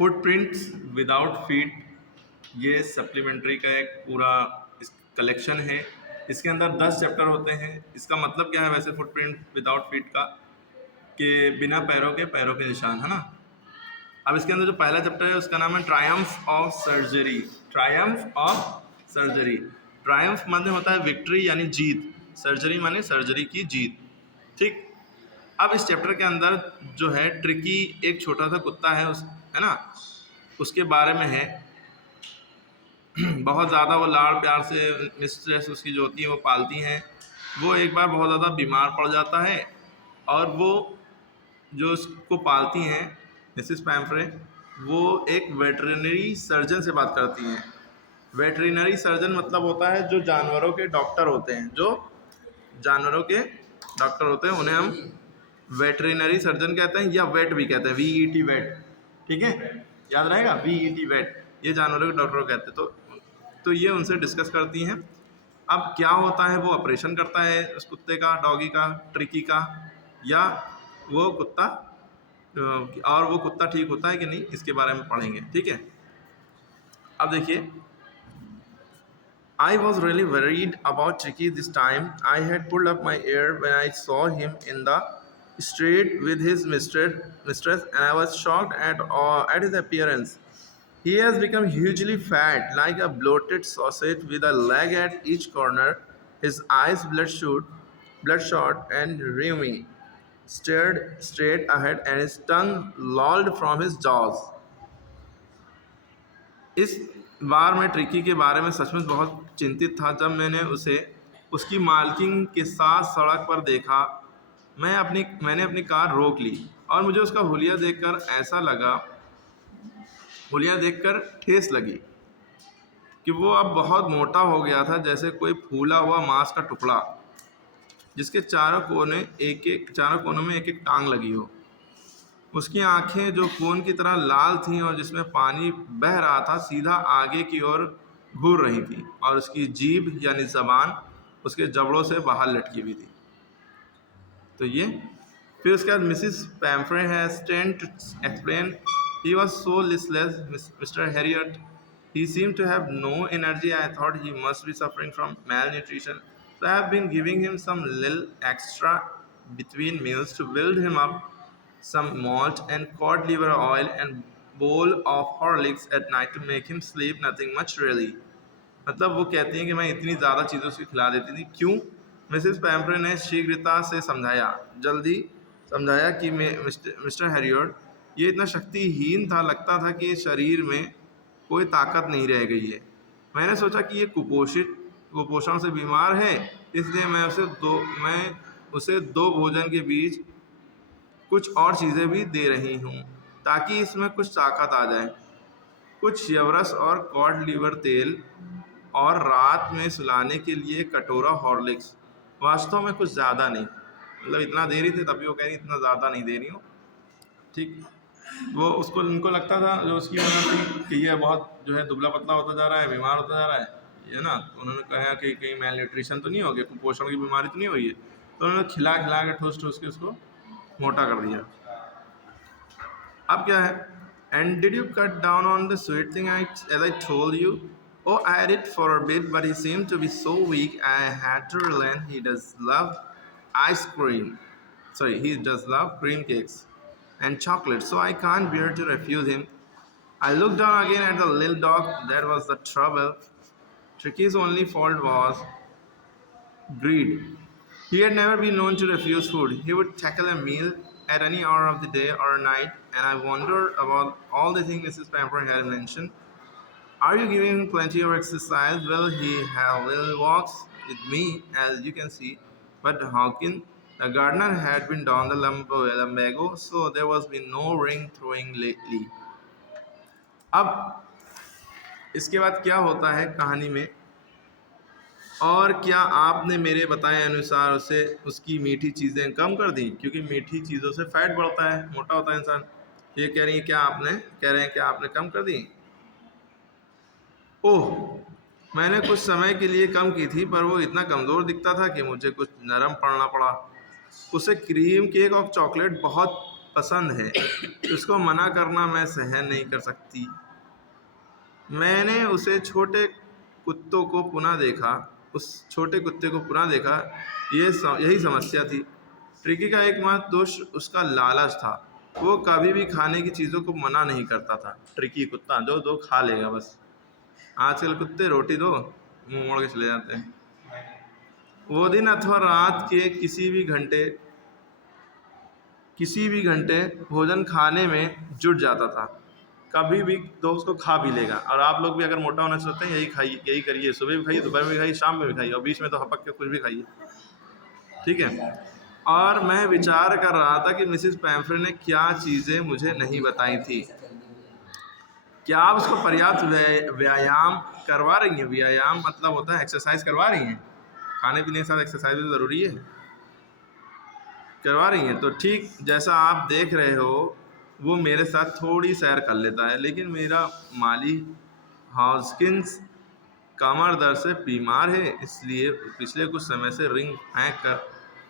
Footprints without feet, ये supplementary का एक पूरा कलेक्शन है। इसके अंदर 10 चैप्टर होते हैं। इसका मतलब क्या है वैसे फुटप्रिंट विदाउट फीट का, कि बिना पैरों के निशान, है ना। अब इसके अंदर जो पहला चैप्टर है उसका नाम है Triumph of surgery. Triumph of surgery, Triumph माने होता है विक्ट्री यानी जीत, सर्जरी माने सर्जरी की जीत, ठीक। अब इस चैप्टर के अंदर जो है ट्रिकी एक छोटा सा कुत्ता है है ना, उसके बारे में है। बहुत ज़्यादा वो लाड़ प्यार से मिस्ट्रेस उसकी जो होती है वो पालती हैं। वो एक बार बहुत ज़्यादा बीमार पड़ जाता है और वो जो उसको पालती हैं मिसिस पैम्फ्रे, वो एक वेटरनरी सर्जन से बात करती हैं। वेटरनरी सर्जन मतलब होता है जो जानवरों के डॉक्टर होते हैं, जो जानवरों के डॉक्टर होते हैं उन्हें हम वेटरनरी सर्जन कहते हैं या वेट भी कहते हैं, VET वेट, ठीक है, याद रहेगा VET वेट, ये जानवरों के डॉक्टर कहते हैं। तो ये उनसे डिस्कस करती हैं। अब क्या होता है, वो ऑपरेशन करता है उस कुत्ते का, डॉगी का, ट्रिकी का, या वो कुत्ता और वो कुत्ता ठीक होता है कि नहीं, इसके बारे में पढ़ेंगे, ठीक है। अब देखिए, I was really worried about Tricky this time. I had pulled up my ear when I saw him in the street with his mistress, and I was shocked at his appearance. He has become hugely fat, like a bloated sausage with a leg at each corner. His eyes bloodshot and rheumy, stared straight ahead, and his tongue lolled from his jaws. इस बार मैं tricky के बारे में सचमुच बहुत चिंतित था जब मैंने उसे उसकी मालकिन के साथ सड़क पर देखा। मैंने अपनी कार रोक ली और मुझे उसका हुलिया देखकर ठेस लगी कि वो अब बहुत मोटा हो गया था, जैसे कोई फूला हुआ मांस का टुकड़ा जिसके चारों कोनों में एक एक टांग लगी हो। उसकी आंखें जो खून की तरह लाल थीं और जिसमें पानी बह रहा था, सीधा आगे की ओर घूर रही थी, और उसकी जीभ यानी जबान उसके जबड़ों से बाहर लटकी हुई थी। तो ये फिर उसके बाद Mrs Pomfrey has tend to explain, he was so listless mister Harriet, he seemed to have no energy. I thought he must be suffering from malnutrition, so I have been giving him some little extra between meals to build him up, some malt and cod liver oil and bowl of Horlicks at night to make him sleep. Nothing much really. मतलब वो कहती हैं कि मैं इतनी ज़्यादा चीज़ें उसको खिला देती थी। क्यों? मिसेस पैम्फ्रे ने शीघ्रता से जल्दी समझाया कि मिस्टर हैरियट ये इतना शक्तिहीन था, लगता था कि शरीर में कोई ताकत नहीं रह गई है। मैंने सोचा कि ये कुपोषण से बीमार है, इसलिए मैं उसे दो भोजन के बीच कुछ और चीज़ें भी दे रही हूँ ताकि इसमें कुछ ताकत आ जाए, कुछ यवरस और कॉड लीवर तेल, और रात में सुलाने के लिए कटोरा हॉर्लिक्स। वास्तव में कुछ ज़्यादा नहीं, मतलब इतना दे रही थी, तभी वो कह रही इतना ज़्यादा नहीं दे रही हूँ, ठीक। उनको लगता था जो उसकी वजह थी कि ये बहुत जो है दुबला पतला होता जा रहा है, बीमार होता जा रहा है, ये ना। उन्होंने कहा कि कहीं मेल न्यूट्रिशन तो नहीं हो गया, कुपोषण की बीमारी तो नहीं हुई है, तो उन्होंने खिला के ठूस के उसको मोटा कर दिया। अब क्या है, and did you cut down on the sweet thing as I told you? Oh, I had it for a bit, but he seemed to be so weak I had to relent. He does love cream cakes and chocolate, so I can't bear to refuse him. I looked down again at the little dog. That was the trouble. Tricky's only fault was greed. He had never been known to refuse food. He would tackle a meal at any hour of the day or night, and I wondered about all the things Mrs. Pamper had mentioned. Are you giving him plenty of exercise? Well, he had little walks with me, as you can see. But Hawkins, the gardener, had been down the lumbago, so there was been no ring throwing lately. अब इसके बाद क्या होता है कहानी में, और क्या आपने मेरे बताए अनुसार उसकी मीठी चीज़ें कम कर दी? क्योंकि मीठी चीज़ों से फैट बढ़ता है, मोटा होता है इंसान। ये कह रहे हैं क्या आपने कम कर दी? ओह, मैंने कुछ समय के लिए कम की थी, पर वो इतना कमज़ोर दिखता था कि मुझे कुछ नरम पड़ना पड़ा। उसे क्रीम केक और चॉकलेट बहुत पसंद है, उसको मना करना मैं सहन नहीं कर सकती। मैंने उसे छोटे कुत्तों को पुनः देखा उस छोटे कुत्ते को पुनः देखा। यही समस्या थी। ट्रिकी का एकमात्र दोष उसका लालच था। वो कभी भी खाने की चीज़ों को मना नहीं करता था। ट्रिकी कुत्ता जो दो खा लेगा बस। आजकल कुत्ते रोटी दो मुंह मोड़ के चले जाते हैं। वो दिन अथवा रात के किसी भी घंटे भोजन खाने में जुट जाता था। कभी भी तो उसको खा भी लेगा। और आप लोग भी अगर मोटा होना चाहते हैं, यही खाइए, यही करिए। सुबह भी खाइए, दोपहर में भी खाइए, शाम में भी खाइए, और बीच में तो हपक के कुछ भी खाइए, ठीक है। और मैं विचार कर रहा था कि मिसिस पैम्फ्रे ने क्या चीज़ें मुझे नहीं बताई थी। क्या आप उसको पर्याप्त व्यायाम करवा रही हैं? व्यायाम मतलब होता है एक्सरसाइज करवा रही हैं। खाने पीने के साथ एक्सरसाइज भी ज़रूरी है। करवा रही हैं तो ठीक। जैसा आप देख रहे हो, वो मेरे साथ थोड़ी सैर कर लेता है, लेकिन मेरा माली हॉस्किंस कमर दर्द से बीमार है, इसलिए पिछले कुछ समय से रिंग फेंक कर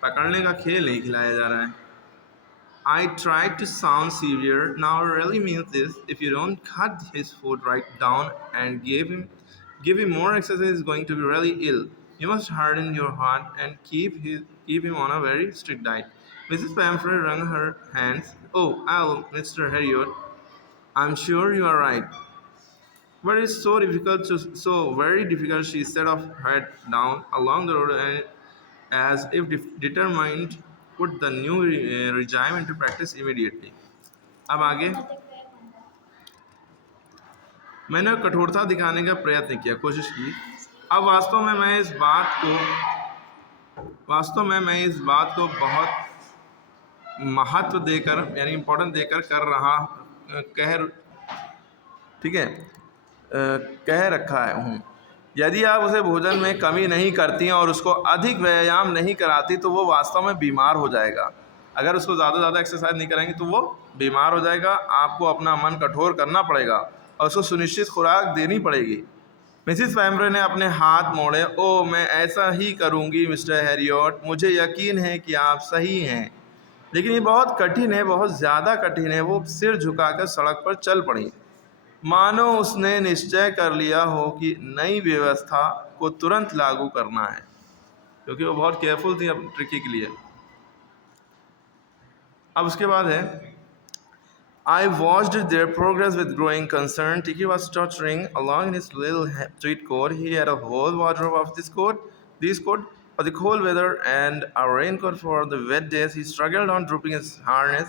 पकड़ने का खेल नहीं खिलाया जा रहा है। I tried to sound severe. Now I really mean this. If you don't cut his food right down and give him more exercise, he's going to be really ill. You must harden your heart and keep him on a very strict diet. Mrs. Pamphret wrung her hands. Oh, Mr. Harriot, I'm sure you are right. But it's so very difficult. She set off head down along the road and as if determined put the new regime into practice immediately. अब आगे मैंने कठोरता दिखाने का प्रयत्न किया, कोशिश की। अब वास्तव में मैं इस बात को बहुत महत्व देकर यानी इम्पोर्टेंट देकर कह रखा हूँ। यदि आप उसे भोजन में कमी नहीं करती हैं और उसको अधिक व्यायाम नहीं कराती तो वो वास्तव में बीमार हो जाएगा। अगर उसको ज़्यादा एक्सरसाइज नहीं कराएंगी तो वो बीमार हो जाएगा। आपको अपना मन कठोर करना पड़ेगा और उसको सुनिश्चित खुराक देनी पड़ेगी। मिसिस पैम्फ्रे ने अपने हाथ मोड़े। ओह, मैं ऐसा ही करूँगी मिस्टर हैरियट। मुझे यकीन है कि आप सही हैं, लेकिन ये बहुत कठिन है, बहुत ज़्यादा कठिन है। वो सिर झुकाकर सड़क पर चल पड़ी, मानो उसने निश्चय कर लिया हो कि नई व्यवस्था को तुरंत लागू करना है, क्योंकि वो बहुत केयरफुल थी अब ट्रिकी के लिए। अब उसके बाद है I watched their progress with growing concern. Tiki was tottering along in his little tweed coat. He had a whole wardrobe of this coat for the cold weather and a raincoat for the wet days. He struggled on drooping his harness.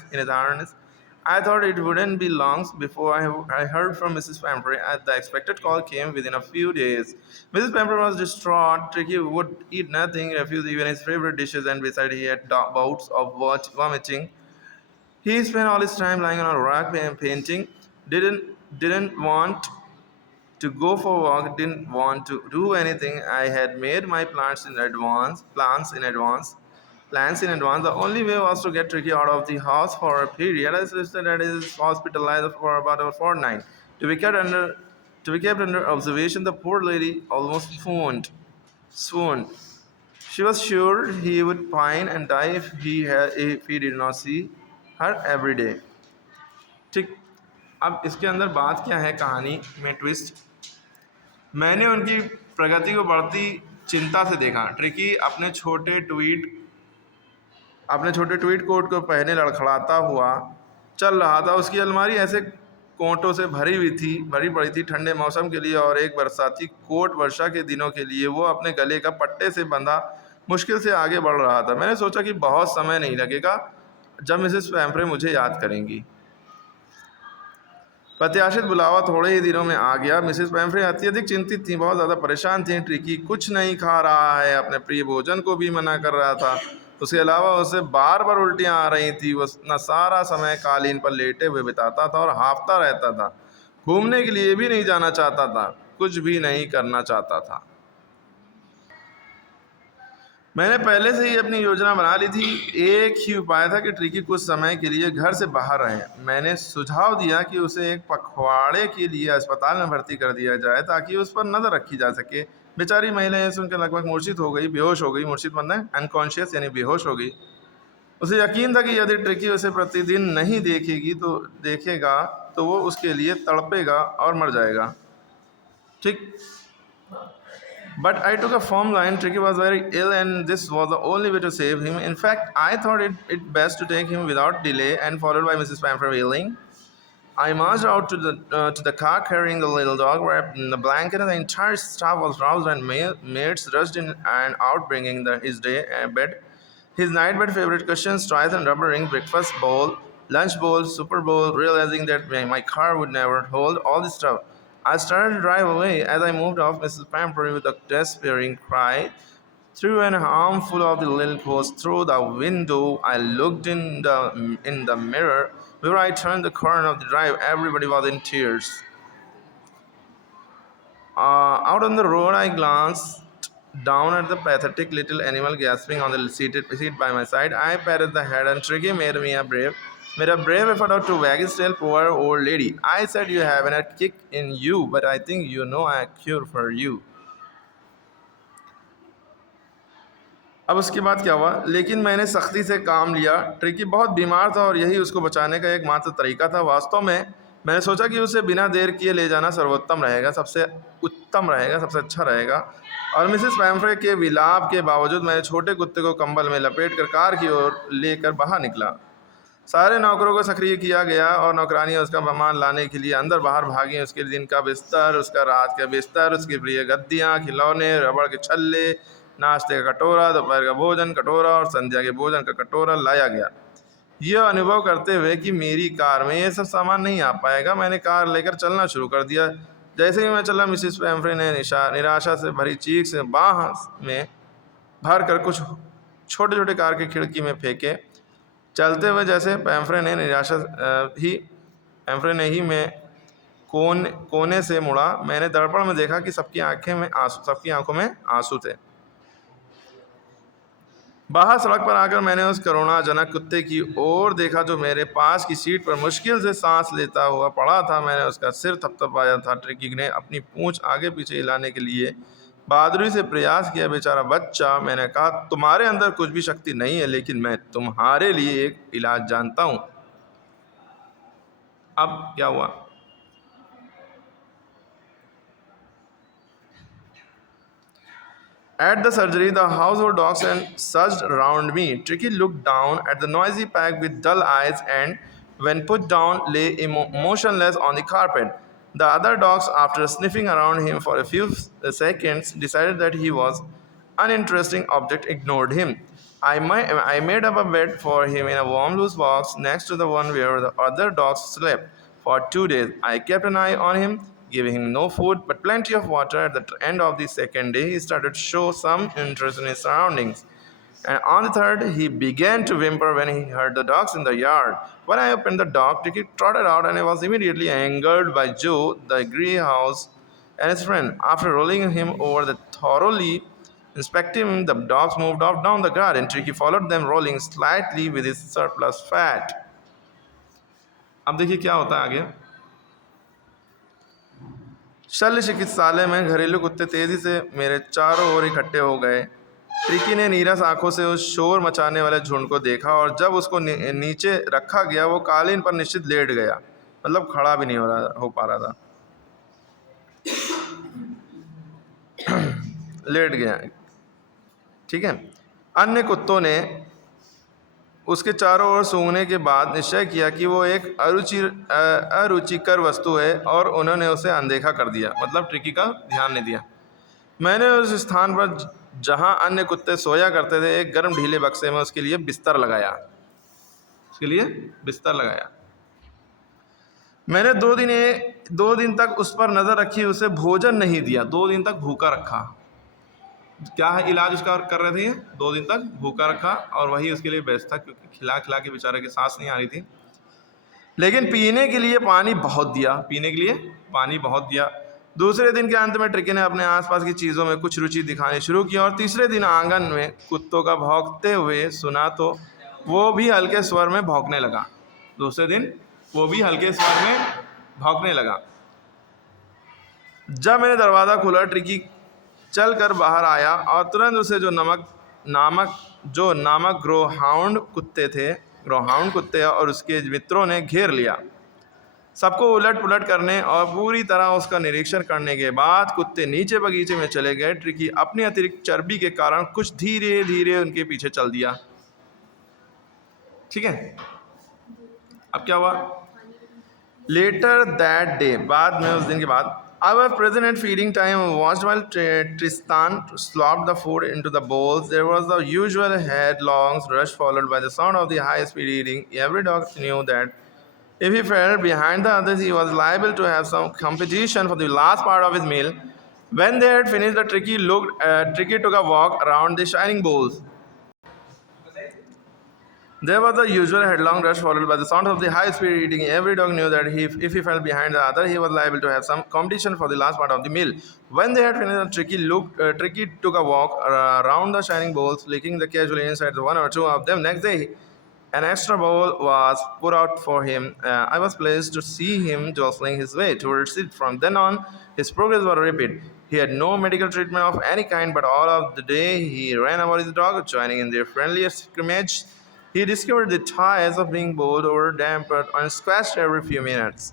I thought it wouldn't be long before I heard from Mrs. Pamphret. The expected call came within a few days. Mrs. Pamphret was distraught. Tricky would eat nothing, refused even his favorite dishes, and besides he had bouts of vomiting. He spent all his time lying on a rock painting. Didn't want to go for a walk. Didn't want to do anything. I had made my plans in advance. The only way was to get Tricky out of the house for a period. I suggested that he is hospitalized for about a fortnight. To be kept under observation, the poor lady almost swooned. She was sure he would pine and die if he did not see her every day. ठीक। अब इसके अंदर बात क्या है, कहानी में twist. मैंने उनकी प्रगति को बढ़ती चिंता से देखा। ट्रिकी अपने छोटे ट्वीट कोट को पहने लड़खड़ाता हुआ चल रहा था। उसकी अलमारी ऐसे कोटों से भरी पड़ी थी ठंडे मौसम के लिए, और एक बरसाती कोट वर्षा के दिनों के लिए। वो अपने गले का पट्टे से बंधा मुश्किल से आगे बढ़ रहा था। मैंने सोचा कि बहुत समय नहीं लगेगा जब मिसेस पैम्फ्रे मुझे याद करेंगी। प्रत्याशित बुलावा थोड़े ही दिनों में आ गया। मिसेस पैम्फ्रे अत्यधिक चिंतित थी, बहुत ज़्यादा परेशान थी। ट्रिकी कुछ नहीं खा रहा है, अपने प्रिय भोजन को भी मना कर रहा था। उसके अलावा उसे बार बार उल्टियाँ आ रही थी। वो न सारा समय कालीन पर लेटे हुए बिताता था और हांफता रहता था। घूमने के लिए भी नहीं जाना चाहता था, कुछ भी नहीं करना चाहता था। मैंने पहले से ही अपनी योजना बना ली थी। एक ही उपाय था कि ट्रिकी कुछ समय के लिए घर से बाहर रहे। मैंने सुझाव दिया कि उसे एक पखवाड़े के लिए अस्पताल में भर्ती कर दिया जाए ताकि उस पर नज़र रखी जा सके। बेचारी महिला ये सुनकर लगभग बेहोश हो गई। मूर्छित मतलब अनकॉन्शियस यानी बेहोश हो गई। उसे यकीन था कि यदि ट्रिकी उसे प्रतिदिन नहीं देखेगा तो वो उसके लिए तड़पेगा और मर जाएगा। ठीक। But I took a firm line. Tricky was very ill, and this was the only way to save him. In fact, I thought it best to take him without delay, and followed by Mrs. Pamper wailing, I marched out to the car carrying the little dog wrapped in the blanket, and the entire staff was roused, and maids rushed in and out, bringing his day bed, his night bed, favorite cushions, toys, and rubber ring, breakfast bowl, lunch bowl, super bowl. Realizing that my car would never hold all this stuff, I started to drive away. As I moved off, Mrs. Pamper, with a despairing cry, threw an armful of the little clothes through the window. I looked in the mirror. Before I turned the corner of the drive, everybody was in tears. Out on the road, I glanced down at the pathetic little animal gasping on the seat by my side. I patted the head, and Tricky made a brave effort to wag his tail. Poor old lady. I said, "You have a kick in you, but I think you know a cure for you." अब उसके बाद क्या हुआ? लेकिन मैंने सख्ती से काम लिया। ट्रिकी बहुत बीमार था और यही उसको बचाने का एकमात्र तरीका था। वास्तव में मैंने सोचा कि उसे बिना देर किए ले जाना सर्वोत्तम रहेगा, सबसे उत्तम रहेगा, सबसे अच्छा रहेगा। और मिसेस पैम्फ्रे के विलाप के बावजूद मैंने छोटे कुत्ते को कंबल में लपेट कर कार की ओर लेकर बाहर निकला। सारे नौकरों को सक्रिय किया गया और नौकरानियाँ उसका सामान लाने के लिए अंदर बाहर भागी। उसके दिन का बिस्तर, उसका रात का बिस्तर, उसकी प्रिय गद्दियाँ, खिलौने, रबड़ के छल्ले, नाश्ते का कटोरा, दोपहर का भोजन कटोरा और संध्या के भोजन का कटोरा लाया गया। यह अनुभव करते हुए कि मेरी कार में ये सब सामान नहीं आ पाएगा, मैंने कार लेकर चलना शुरू कर दिया। जैसे ही मैं चला, मिसेस पैम्फ्रे ने निराशा से भरी चीख से बाह में भर कर कुछ छोटे छोटे कार की खिड़की में फेंके। चलते हुए जैसे पैम्फ्रे ने ही मैं कोने से मुड़ा, मैंने दर्पण में देखा कि सबकी आंखों में आंसू थे। बाहर सड़क पर आकर मैंने उस करुणाजनक कुत्ते की ओर देखा जो मेरे पास की सीट पर मुश्किल से सांस लेता हुआ पड़ा था। मैंने उसका सिर थपथपाया था। ट्रिकी ने अपनी पूंछ आगे पीछे हिलाने के लिए बहादुरी से प्रयास किया। बेचारा बच्चा। मैंने कहा, तुम्हारे अंदर कुछ भी शक्ति नहीं है, लेकिन मैं तुम्हारे लिए एक इलाज जानता हूं। अब क्या हुआ? At the surgery, the household dogs surged around me. Tricky looked down at the noisy pack with dull eyes and, when put down, lay motionless on the carpet. The other dogs, after sniffing around him for a few seconds, decided that he was uninteresting object, ignored him. I made up a bed for him in a warm loose box next to the one where the other dogs slept. For 2 days, I kept an eye on him, giving him no food but plenty of water. At the end of the second day, he started to show some interest in his surroundings. And on the third, he began to whimper when he heard the dogs in the yard. When I opened the door, Tricky trotted out, and I was immediately angered by Joe, the greyhound, and his friend. After rolling him over thoroughly inspecting him, the dogs moved off down the garden. Tricky followed them, rolling slightly with his surplus fat. अब देखिए क्या होता है आगे। शल्य चिकित्सालय में घरेलू कुत्ते तेजी से मेरे चारों ओर इकट्ठे हो गए। ट्रिकी ने नीरस आंखों से उस शोर मचाने वाले झुंड को देखा और जब उसको नीचे रखा गया, वो कालीन पर निश्चित लेट गया, मतलब खड़ा भी नहीं हो पा रहा था, लेट गया। ठीक है। अन्य कुत्तों ने उसके चारों ओर सूंघने के बाद निश्चय किया कि वो एक अरुचिकर वस्तु है और उन्होंने उसे अनदेखा कर दिया, मतलब ट्रिकी का ध्यान नहीं दिया। मैंने उस स्थान पर जहां अन्य कुत्ते सोया करते थे एक गर्म ढीले बक्से में उसके लिए बिस्तर लगाया। मैंने 2 दिन तक उस पर नजर रखी, उसे भोजन नहीं दिया, 2 दिन तक भूखा रखा। क्या है इलाज उसका कर रहे थे? 2 दिन तक भूखा रखा और वही उसके लिए बेस्ट था, क्योंकि खिला के बेचारे की सांस नहीं आ रही थी। लेकिन पीने के लिए पानी बहुत दिया। दूसरे दिन के अंत में ट्रिकी ने अपने आसपास की चीज़ों में कुछ रुचि दिखानी शुरू की और तीसरे दिन आंगन में कुत्तों का भौंकते हुए सुना तो वो भी हल्के स्वर में भौंकने लगा। जब मैंने दरवाज़ा खोला, ट्रिकी चल कर बाहर आया और तुरंत उसे जो जो नामक ग्रोहाउंड कुत्ते और उसके मित्रों ने घेर लिया। सबको उलट पुलट करने और पूरी तरह उसका निरीक्षण करने के बाद कुत्ते नीचे बगीचे में चले गए। ट्रिकी अपनी अतिरिक्त चर्बी के कारण कुछ धीरे धीरे उनके पीछे चल दिया। ठीक है, अब क्या हुआ? लेटर दैट डे, बाद में उस दिन के बाद, I was present at feeding time and watched while Tristan slopped the food into the bowls. There was the usual headlong rush followed by the sound of the high-speed eating. Every dog knew that if he fell behind the others, he was liable to have some competition for the last part of his meal. When they had finished, the Tricky took a walk around the shining bowls. There was the usual headlong rush followed by the sound of the high-speed eating. Every dog knew that if he fell behind the other, he was liable to have some competition for the last part of the meal. When they had finished, Tricky took a walk around the shining bowls, licking the casually inside one or two of them. Next day, an extra bowl was put out for him. I was pleased to see him jostling his way towards it. From then on, his progress was rapid. He had no medical treatment of any kind, but all of the day he ran about his dog, joining in their friendliest scrimmage. He discovered the ties of being bowled over, dampened, and squashed every few minutes.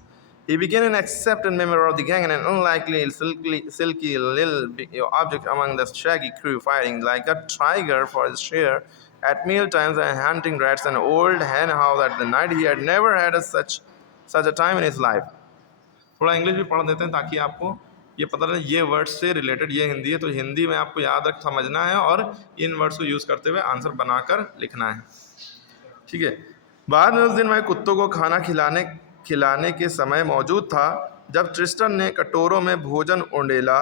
He became an accepted member of the gang and an unlikely, silky little object among the shaggy crew, fighting like a tiger for his share at meal times and hunting rats and old hen howl at the night. He had never had such a time in his life. थोड़ा English भी पढ़ देते हैं ताकि आपको ये पता रहे ये वर्ड्स से रिलेटेड ये हिंदी है, तो हिंदी में आपको याद रख समझना है और इन वर्ड्स को यूज़ करते हुए आंसर बनाकर लिखना है। ठीक है, बाद में उस दिन मैं कुत्तों को खाना खिलाने के समय मौजूद था जब ट्रिस्टन ने कटोरों में भोजन उंडेला।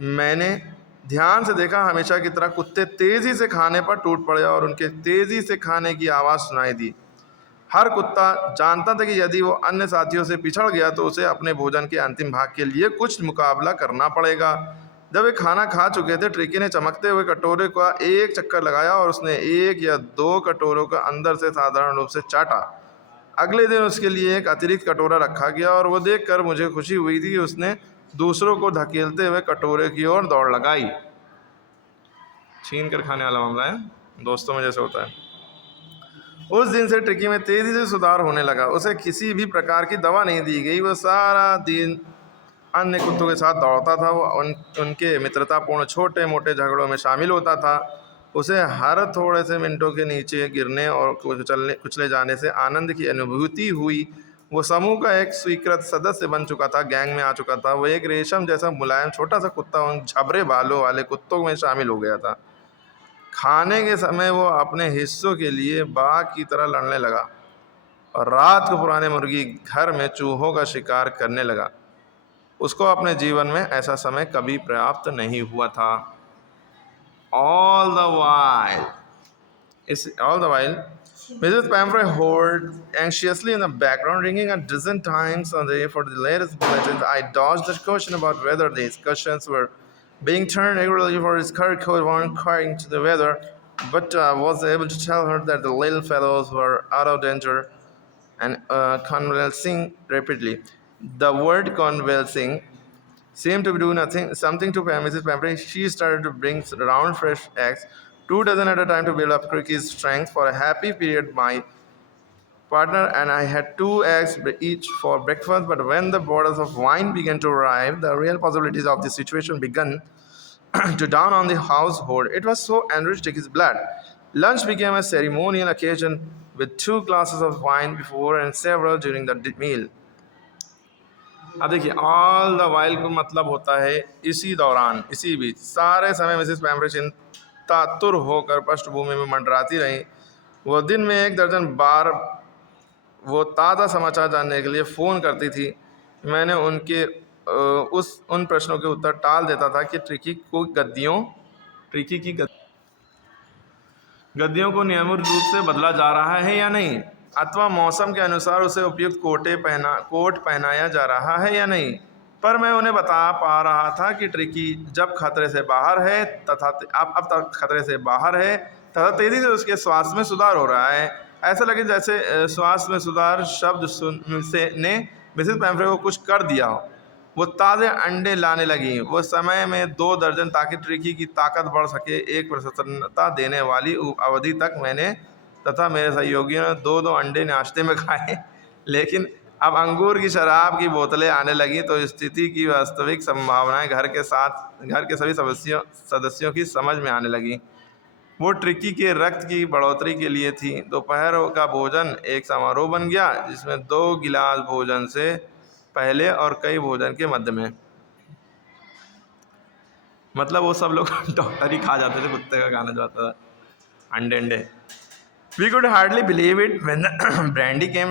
मैंने ध्यान से देखा, हमेशा की तरह कुत्ते तेज़ी से खाने पर टूट पड़े और उनके तेज़ी से खाने की आवाज़ सुनाई दी। हर कुत्ता जानता था कि यदि वो अन्य साथियों से पिछड़ गया तो उसे अपने भोजन के अंतिम भाग के लिए कुछ मुकाबला करना पड़ेगा। जब वे खाना खा चुके थे, ट्रिकी ने चमकते हुए कटोरे का एक चक्कर लगाया और उसने एक या दो कटोरों का अंदर से साधारण रूप से चाटा। अगले दिन उसके लिए एक अतिरिक्त कटोरा रखा गया और वो देखकर मुझे खुशी हुई थी कि उसने दूसरों को धकेलते हुए कटोरे की ओर दौड़ लगाई। छीन कर खाने वाला मामला है, दोस्तों में जैसे होता है। उस दिन से ट्रिकी में तेज़ी से सुधार होने लगा। उसे किसी भी प्रकार की दवा नहीं दी गई। वह सारा दिन अन्य कुत्तों के साथ दौड़ता था। वो उनके मित्रतापूर्ण छोटे मोटे झगड़ों में शामिल होता था। उसे हर थोड़े से मिनटों के नीचे गिरने और कुचले जाने से आनंद की अनुभूति हुई। वो समूह का एक स्वीकृत सदस्य बन चुका था, गैंग में आ चुका था। वो एक रेशम जैसा मुलायम छोटा सा कुत्ता उन झबरे बालों वाले कुत्तों में शामिल हो गया था। खाने के समय वो अपने हिस्सों के लिए बाघ की तरह लड़ने लगा और रात को पुराने मुर्गी घर में चूहों का शिकार करने लगा। उसको अपने जीवन में ऐसा समय कभी प्राप्त नहीं हुआ था। All the while, Mrs. Pamphret hovered anxiously in the background, ringing a dozen times a day for the latest bulletins. I dodged the question about whether the discussions were being turned regularly for his current code weren't according to the weather, but was able to tell her that the little fellows were out of danger and convalescing rapidly. The word convalescing seemed to do something to Mrs. Pamphret. She started to bring round fresh eggs, 2 dozen at a time, to build up Cricky's strength for a happy period. My partner and I had 2 eggs each for breakfast, but when the bottles of wine began to arrive, the real possibilities of the situation began to dawn on the household. It was so enriched his blood. Lunch became a ceremonial occasion with 2 glasses of wine before and several during the meal. अब देखिए, all the while को मतलब होता है इसी दौरान, इसी बीच, सारे समय मिसेस पैम्फ्रेट चिंतातुर होकर पृष्ठभूमि में मंडराती रही। वो दिन में 1 दर्जन बार वो ताज़ा समाचार जानने के लिए फ़ोन करती थी। मैंने उन प्रश्नों के उत्तर टाल देता था कि ट्रिकी की गद्दियों को नियमित रूप से बदला जा रहा है या नहीं, अथवा मौसम के अनुसार उसे उपयुक्त कोट पहनाया जा रहा है या नहीं। पर मैं उन्हें बता पा रहा था कि ट्रिकी जब खतरे से बाहर है तथा तेज़ी से उसके स्वास्थ्य में सुधार हो रहा है। ऐसा लगे जैसे स्वास्थ्य में सुधार शब्द ने मिसेस पैम्फ्रेट को कुछ कर दिया हो। वो ताज़े अंडे लाने लगी। वो समय में 2 दर्जन, ताकि ट्रिकी की ताकत बढ़ सके। एक प्रसन्नता देने वाली अवधि तक मैंने तथा मेरे सहयोगियों ने 2-2 अंडे नाश्ते में खाए। लेकिन अब अंगूर की शराब की बोतलें आने लगी तो स्थिति की वास्तविक संभावनाएं घर के सभी सदस्यों की समझ में आने लगी। वो ट्रिकी के रक्त की बढ़ोतरी के लिए थी। दोपहर का भोजन एक समारोह बन गया, जिसमें 2 गिलास भोजन से पहले और कई भोजन के मध्य में, मतलब वो सब लोग डॉक्टर ही खा जाते थे, कुत्ते का खाना जो आता था, अंडे अंडे। We could hardly believe it when Brandy came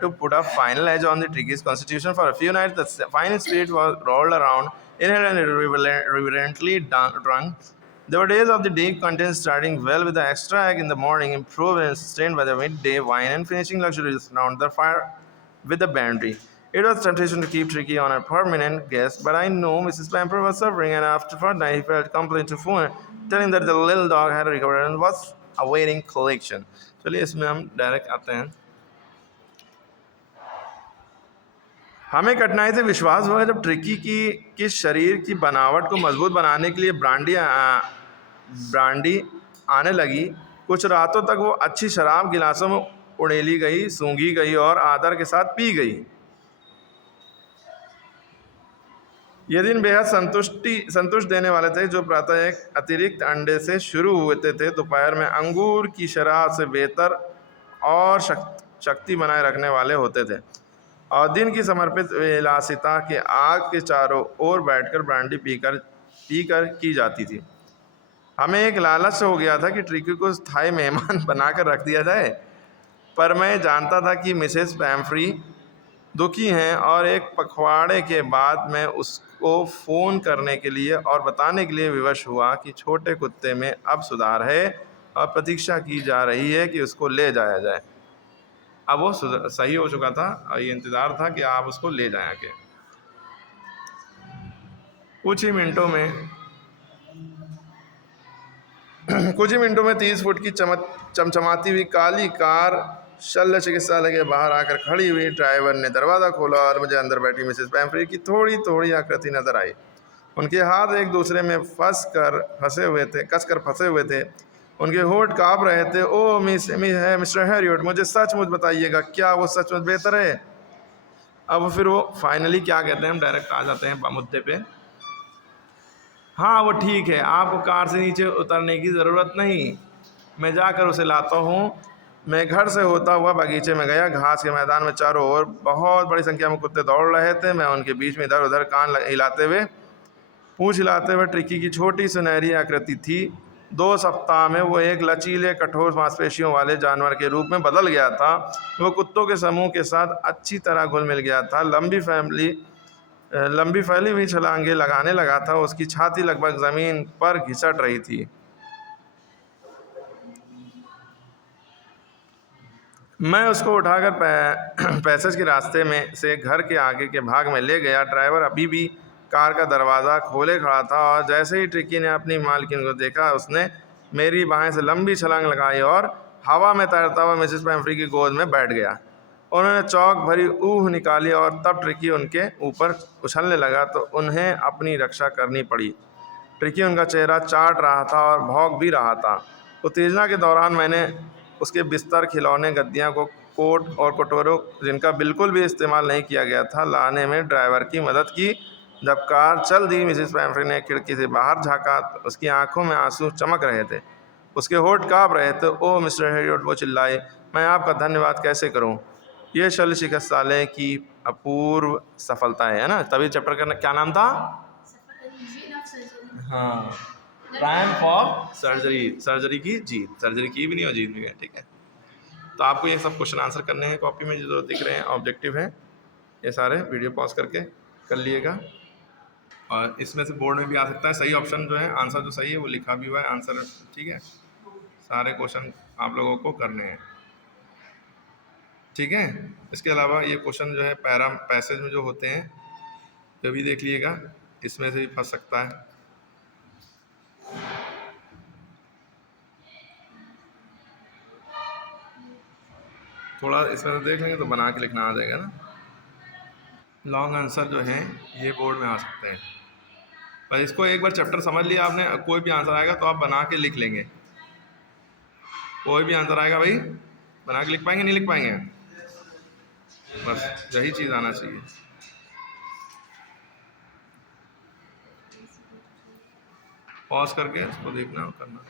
to put a final edge on the Tricky's constitution. For a few nights, the fine spirit was rolled around in her and reverently drunk. There were days of the day content starting well with the extra egg in the morning, improved and sustained by the midday wine, and finishing luxurious around the fire with the Brandy. It was temptation to keep Tricky on a permanent guest, but I know Mrs. Pamper was suffering, and after fortnight he felt compelled to phone her, telling that the little dog had recovered and was awaiting collection. चलिए इसमें हम direct आते हैं। हमें कठिनाई से विश्वास हुआ जब ट्रिकी की शरीर की बनावट को मजबूत बनाने के लिए ब्रांडी आने लगी। कुछ रातों तक वो अच्छी शराब गिलासों में उड़ेली गई, सूंघी गई और आदर के साथ पी गई। ये दिन बेहद संतुष्ट देने वाले थे, जो प्रातः एक अतिरिक्त अंडे से शुरू होते थे, दोपहर में अंगूर की शराब से बेहतर और शक्ति बनाए रखने वाले होते थे, और दिन की समर्पित विलासिता के आग के चारों ओर बैठकर ब्रांडी पीकर की जाती थी। हमें एक लालच हो गया था कि ट्रिकी को स्थायी मेहमान बनाकर रख दिया जाए, पर मैं जानता था कि मिसेस पैम्फ्री दुखी हैं, और एक पखवाड़े के बाद मैं उसको फ़ोन करने के लिए और बताने के लिए विवश हुआ कि छोटे कुत्ते में अब सुधार है और प्रतीक्षा की जा रही है कि उसको ले जाया जाए। अब वो सही हो चुका था और ये इंतज़ार था कि आप उसको ले जाएं आके। कुछ ही मिनटों में 30 फुट की चमचमाती हुई काली कार शल्य चिकित्सालय के बाहर आकर खड़ी हुई। ड्राइवर ने दरवाज़ा खोला और मुझे अंदर बैठी मिसेस पैम्फ्री की थोड़ी थोड़ी आकृति नजर आई। उनके हाथ एक दूसरे में कसकर फंसे हुए थे। उनके होंठ काँप रहे थे। ओह मिस्टर हैरियट, मुझे सचमुच बताइएगा, क्या वो सचमुच बेहतर है? अब फिर वो फाइनली क्या कहते हैं, हम डायरेक्ट आ जाते हैं मुद्दे पे। हाँ, वो ठीक है, आपको कार से नीचे उतरने की ज़रूरत नहीं, मैं जाकर उसे लाता हूँ। मैं घर से होता हुआ बगीचे में गया। घास के मैदान में चारों ओर बहुत बड़ी संख्या में कुत्ते दौड़ रहे थे। मैं उनके बीच में इधर उधर पूँछ हिलाते हुए ट्रिकी की छोटी सुनहरी आकृति थी। 2 सप्ताह में वो एक लचीले कठोर मांसपेशियों वाले जानवर के रूप में बदल गया था। वो कुत्तों के समूह के साथ अच्छी तरह घुल मिल गया था। लंबी फैली हुई छलांगे लगाने लगा था। उसकी छाती लगभग ज़मीन पर घिसट रही थी। मैं उसको उठाकर पैसेज के रास्ते में से घर के आगे के भाग में ले गया। ड्राइवर अभी भी कार का दरवाज़ा खोले खड़ा था, और जैसे ही ट्रिकी ने अपनी मालकिन को देखा, उसने मेरी बाहें से लंबी छलांग लगाई और हवा में तैरता हुआ मिसेस पैम्फ्री की गोद में बैठ गया। उन्होंने चौंक भरी ऊह निकाली, और तब ट्रिकी उनके ऊपर उछलने लगा तो उन्हें अपनी रक्षा करनी पड़ी। ट्रिकी उनका चेहरा चाट रहा था और भौंक भी रहा था। उत्तेजना के दौरान मैंने उसके बिस्तर, खिलौने, गद्दियाँ को कोट और कटोरों, जिनका बिल्कुल भी इस्तेमाल नहीं किया गया था, लाने में ड्राइवर की मदद की। जब कार चल दी, मिसेस पैम्फ्री ने खिड़की से बाहर झाँका तो उसकी आंखों में आंसू चमक रहे थे, उसके होंठ काँप रहे थे। ओह मिस्टर हैरियट, वो चिल्लाई, मैं आपका धन्यवाद कैसे करूं? ये शल्य चिकित्सालय की अपूर्व सफलता है ना। तभी चैप्टर का क्या नाम था? हाँ, ट्रायम्फ ऑफ सर्जरी की जीत। सर्जरी की भी नहीं और जीत भी है, ठीक है। तो आपको ये सब क्वेश्चन आंसर करने हैं कॉपी में, जो दिख रहे हैं ऑब्जेक्टिव हैं ये सारे। वीडियो पॉज करके कर लिएगा, और इसमें से बोर्ड में भी आ सकता है। सही ऑप्शन जो है, आंसर जो सही है वो लिखा भी हुआ है आंसर, ठीक है। सारे क्वेश्चन आप लोगों को करने हैं, ठीक है। इसके अलावा ये क्वेश्चन जो है पैसेज में जो होते हैं, ये भी देख लिएगा, इसमें से भी फंस सकता है। थोड़ा इसमें से देख लेंगे तो बना के लिखना आ जाएगा ना। लॉन्ग आंसर जो है ये बोर्ड में आ सकते हैं। पर इसको एक बार चैप्टर समझ लिया आपने, कोई भी आंसर आएगा तो आप बना के लिख लेंगे। कोई भी आंसर आएगा भाई बना के लिख पाएंगे, नहीं लिख पाएंगे? बस यही चीज़ आना चाहिए। पॉज करके इसको देखना और करना।